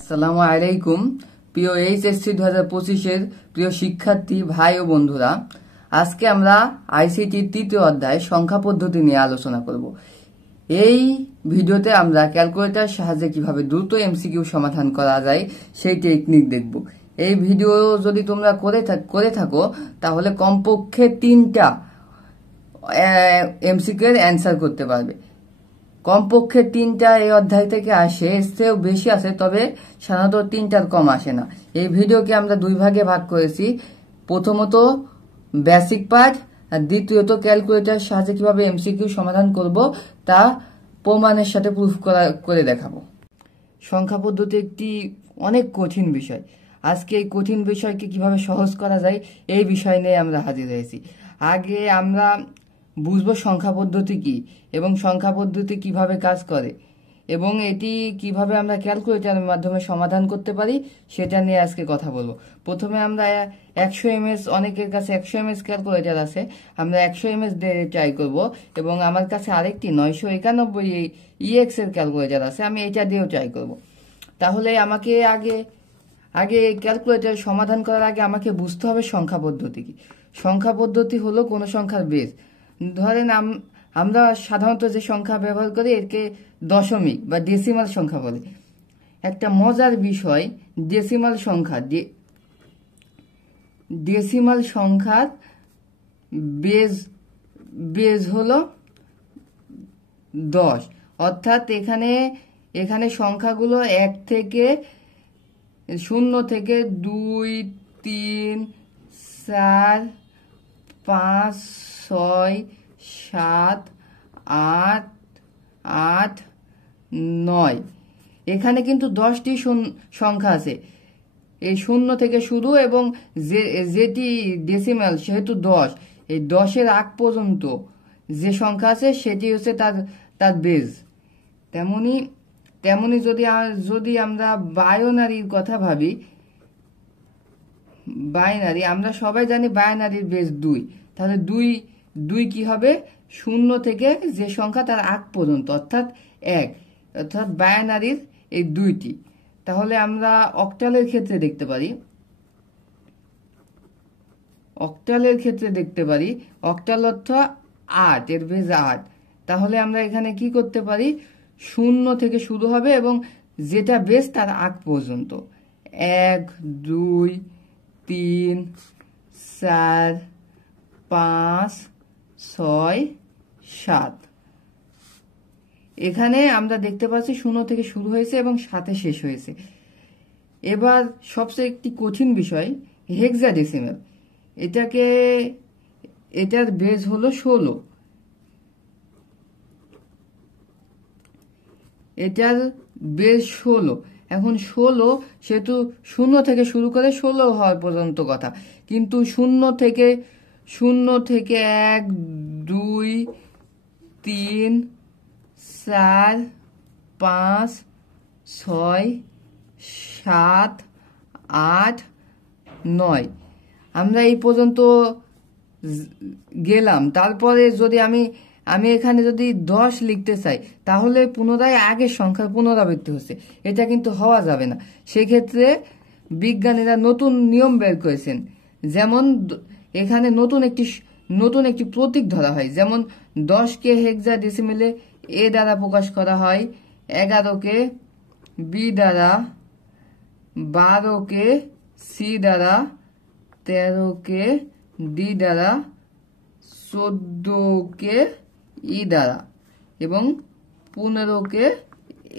আসসালামু আলাইকুম। প্রিয় এইচএসসি 2025-এর প্রিয় শিক্ষার্থী ভাই ও বন্ধুরা, আজকে আমরা আইসিটির তৃতীয় অধ্যায় সংখ্যা পদ্ধতি নিয়ে আলোচনা করব। এই ভিডিওতে আমরা ক্যালকুলেটরের সাহায্যে কিভাবে দ্রুত এমসিকিউ সমাধান করা যায় সেই টেকনিক দেখব। এই ভিডিও যদি তোমরা করে থাকো তাহলে কমপক্ষে 3টা এমসিকিউ এর অ্যান্সার করতে পারবে। কমপক্ষে 3টা এই অধ্যায় থেকে আসে, এর চেয়েও বেশি আসে, তবে সাধারণত 3টার কম আসে না। এই ভিডিওকে আমরা 2 ভাগে ভাগ করেছি। প্রথমত বেসিক পার্ট, আর দ্বিতীয়ত ক্যালকুলেটরের সাহায্যে কিভাবে এমসিকিউ সমাধান করব তা প্রমাণের সাথে প্রুফ করে দেখাবো। সংখ্যা পদ্ধতি একটি অনেক কঠিন বিষয়। আজকে এই কঠিন বিষয়কে কিভাবে সহজ করা যায় এই বিষয় নিয়ে আমরা হাজির হয়েছি। আগে আমরা বুঝবো সংখ্যা পদ্ধতি কি এবং সংখ্যা পদ্ধতি কিভাবে কাজ করে এবং এটি কিভাবে আমরা ক্যালকুলেটরের মাধ্যমে সমাধান করতে পারি সেটা নিয়ে আজকে কথা বলবো। প্রথমে আমরা 100 mS, অনেকের কাছে 100 mS ক্যালকুলেটর আছে, আমরা 100 mS দিয়ে ট্রাই করব। এবং আমার কাছে আরেকটি 991 EX এর ক্যালকুলেটর আছে, আমি এটা দিয়েও ট্রাই করব। তাহলে আমাকে আগে ক্যালকুলেটর সমাধান করার আগে আমাকে বুঝতে হবে সংখ্যা পদ্ধতি কি। সংখ্যা পদ্ধতি হলো কোনো সংখ্যার বেস। ধরেন আমরা সাধারণত যে সংখ্যা ব্যবহার করি একে দশমিক বা ডেসিমাল সংখ্যা বলে। একটা মজার বিষয়, ডেসিমাল সংখ্যার বেজ হলো 10। অর্থাৎ এখানে সংখ্যাগুলো 1 থেকে 0 থেকে 2, 3, 4, 5, 6, 7, 8, 8, 9। এখানে কিন্তু 10টি সংখ্যা আছে। এই 0 থেকে শুরু এবং যেটি ডেসিমাল সেহেতু 10, এই 10-এর আগ পর্যন্ত যে সংখ্যা আছে সেটি হচ্ছে তার বেজ। তেমনি যদি আমরা বাইনারির কথা ভাবি, বাইনারি আমরা সবাই জানি বাইনারির বেজ 2। তাহলে 2 কি হবে? 0 থেকে যে সংখ্যা তার আগ পর্যন্ত অর্থাৎ 1, অর্থাৎ বাইনারির এই 2টি। তাহলে আমরা অক্টালের ক্ষেত্রে দেখতে পারি অক্টাল অর্থ 8, এর বেজ 8। তাহলে আমরা এখানে কি করতে পারি? 0 থেকে শুরু হবে এবং যেটা বেজ তার আগ পর্যন্ত 1, 2, 3, 4, 5, 6, 7। এখানে আমরা দেখতে পাচ্ছি 0 থেকে শুরু হয়েছে এবং 7-এ শেষ হয়েছে। এবার সবচেয়ে একটি কঠিন বিষয় হেক্সাডেসিমাল। এটার বেজ হলো 16। এটার বেজ 16। এখন 16 সেহেতু 0 থেকে শুরু করে 16 হওয়ার পর্যন্ত কথা, কিন্তু 0 থেকে 1, 2, 3, 4, 5, 6, 7, 8, 9 আমরা এই পর্যন্ত গেলাম। তারপরে যদি আমি এখানে যদি 10 লিখতে চাই তাহলে পুনরায় আগের সংখ্যার পুনরাবৃত্তি হচ্ছে, এটা কিন্তু হওয়া যাবে না। সেক্ষেত্রে বিজ্ঞানীরা নতুন নিয়ম বের করেছেন। যেমন এখানে নতুন একটি প্রতীক ধরা হয়। যেমন 10কে হেক্সাডেসিমেলে এ দ্বারা প্রকাশ করা হয়, 11কে বি দ্বারা, 12কে সি দ্বারা, 13কে ডি দ্বারা, 14কে ই দ্বারা এবং 15কে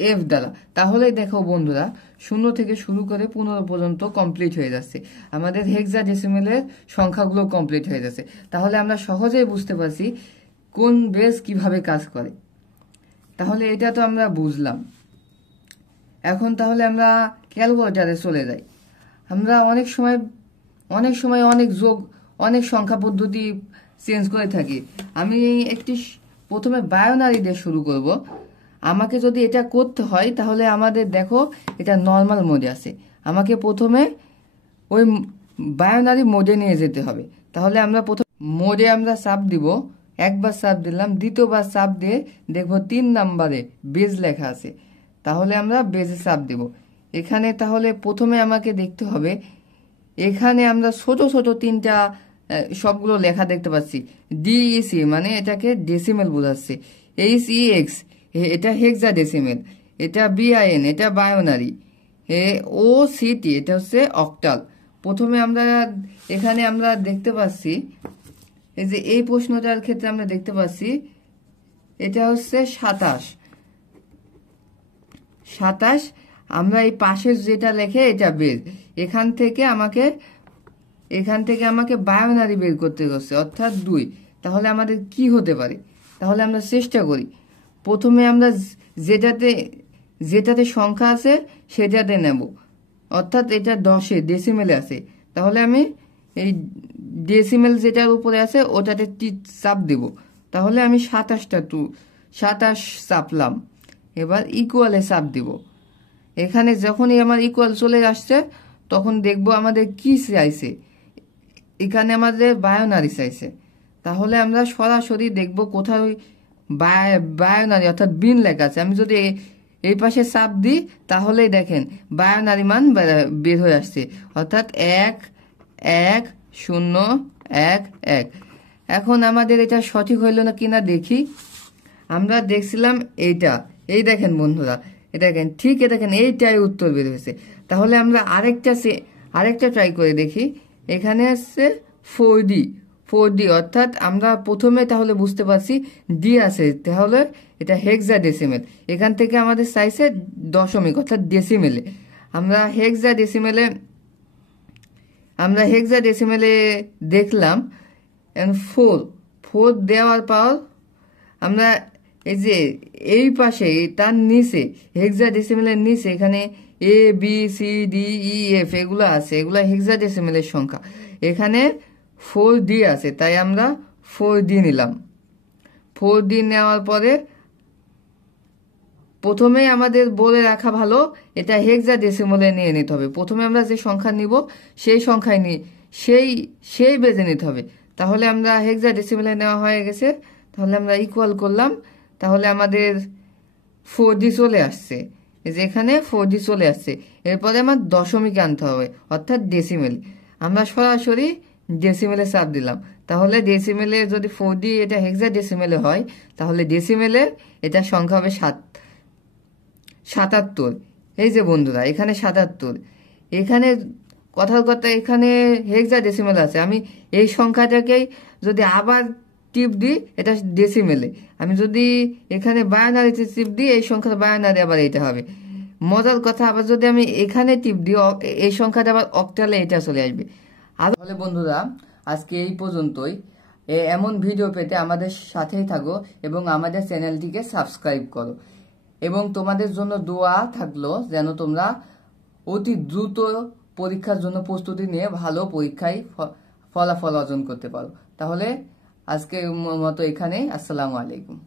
এফ দ্বারা। তাহলে দেখো বন্ধুরা, 0 থেকে শুরু করে 15 পর্যন্ত কমপ্লিট হয়ে যাচ্ছে। আমাদের হেক্সাডেসিমেলের সংখ্যাগুলো কমপ্লিট হয়ে যাচ্ছে। তাহলে আমরা সহজেই বুঝতে পারছি কোন বেস কিভাবে কাজ করে। তাহলে এটা তো আমরা বুঝলাম। এখন তাহলে আমরা ক্যালকুলেটরে চলে যাই। আমরা অনেক সময় অনেক সংখ্যা পদ্ধতি চেঞ্জ করে থাকি। আমি প্রথমে বাইনারি দিয়ে শুরু করব। আমাকে যদি এটা করতে হয় তাহলে আমাদের দেখো এটা নর্মাল মোডে আছে। আমাকে প্রথমে ওই বাইনারি মোডে নিয়ে যেতে হবে। তাহলে আমরা প্রথম মোডে আমরা চাপ দিব, একবার চাপ দিলাম, দ্বিতীয়বার চাপ দিয়ে দেখবো 3 নম্বরে বেজ লেখা আছে। তাহলে আমরা বেজে চাপ দিব। এখানে তাহলে প্রথমে আমাকে দেখতে হবে, এখানে আমরা ছোট ছোট তিনটা সবগুলো লেখা দেখতে পাচ্ছি। ডিইসি মানে এটাকে ডেসিমেল বোঝাচ্ছে, এইচইএক্স এটা হেক্সাডেসিমেল, এটা বিআইএন এটা বায়োনারি, ও সিটি এটা হচ্ছে অক্টাল। প্রথমে আমরা এখানে আমরা দেখতে পাচ্ছি, এই যে এই প্রশ্নটার ক্ষেত্রে আমরা দেখতে পাচ্ছি এটা হচ্ছে 27। আমরা এই পাশে যেটা লেখে এটা বের, এখান থেকে আমাকে বায়োনারি বের করতে হচ্ছে, অর্থাৎ 2। তাহলে আমাদের কি হতে পারে? তাহলে আমরা চেষ্টা করি। প্রথমে আমরা যেটাতে সংখ্যা আছে সেটাতে নেব, অর্থাৎ এটা 10-এ ডেসিমেলে আছে। তাহলে আমি এই ডেসিমেল যেটার উপরে আছে ওটাতে চাপ দিব। তাহলে আমি 27 চাপলাম। এবার ইকুয়ালে চাপ দিব। এখানে যখনই আমার ইকুয়াল চলে আসছে তখন দেখব আমাদের কি চাইছে, এখানে আমাদের বায়োনারি চাইছে। তাহলে আমরা সরাসরি দেখব কোথায় বায়োনারি অর্থাৎ বিন লেখা আছে। আমি যদি এই পাশে চাপ দিই তাহলেই দেখেন বায়োনারি মান বের হয়ে আসছে, অর্থাৎ 11011। এখন আমাদের এটা সঠিক হইল না কিনা দেখি। আমরা দেখছিলাম এইটা, এই দেখেন বন্ধুরা, এটা দেখেন ঠিক, এটা দেখেন এইটাই উত্তর বের হয়েছে। তাহলে আমরা আরেকটা ট্রাই করে দেখি। এখানে আসছে 4D, অর্থাৎ আমরা প্রথমে তাহলে বুঝতে পারছি ডি আছে, তাহলে এটা হেক্সাডেসিমেল। এখান থেকে আমাদের চাইছে দশমিক অর্থাৎ ডেসিমেলে। আমরা হেক্সাডেসিমেলে দেখলাম। 4 দেওয়ার পর আমরা এই যে এই পাশে তার নিচে হেক্সাডেসিমেলের নিচে এখানে ABCDEF এগুলো আছে, এগুলো হেক্সাডেসিমেলের সংখ্যা। এখানে 4D আছে, তাই আমরা 4D নিলাম। 4D নেওয়ার পরে প্রথমেই আমাদের বলে রাখা ভালো, এটা হেক্সাডেসিমেলে নিয়ে নিতে হবে। প্রথমে আমরা যে সংখ্যা নিব সেই সংখ্যায় সেই বেজে নিতে হবে। তাহলে আমরা হেক্সাডেসিমেলে নেওয়া হয়ে গেছে। তাহলে আমরা ইকুয়াল করলাম, তাহলে আমাদের 4D চলে আসছে। এই যে এখানে 4D চলে আসছে। এরপরে আমার দশমিক আনতে হবে অর্থাৎ ডেসিমেল। আমরা সরাসরি ডেসিমেলে চাপ দিলাম। তাহলে ডেসিমেলে যদি 4D এটা হেক্সাডেসিমেলে হয়, তাহলে ডেসিমেলে এটা সংখ্যা হবে 77। এই যে বন্ধুরা এখানে 77। এখানে কথার কথা এখানে হেক্সাডেসিমেল আছে, আমি এই সংখ্যাটাকেই যদি আবার টিপ দিই এটা ডেসিমেলে, আমি যদি এখানে বায়োনারিতে টিপ দিই এই সংখ্যাটা বায়োনারি আবার এটা হবে। মজার কথা, আবার যদি আমি এখানে টিপ দিই এই সংখ্যাটা আবার অক্টালে এটা চলে আসবে। তাহলে বন্ধুরা আজকে এই পর্যন্তই। এমন ভিডিও পেতে আমাদের সাথেই থাকো এবং আমাদের চ্যানেলটিকে সাবস্ক্রাইব করো, এবং তোমাদের জন্য দোয়া থাকলো যেন তোমরা অতি দ্রুত পরীক্ষার জন্য প্রস্তুতি নিয়ে ভালো পরীক্ষায় ফলাফল অর্জন করতে পারো। তাহলে আজকের মতো এখানেই। আসসালামু আলাইকুম।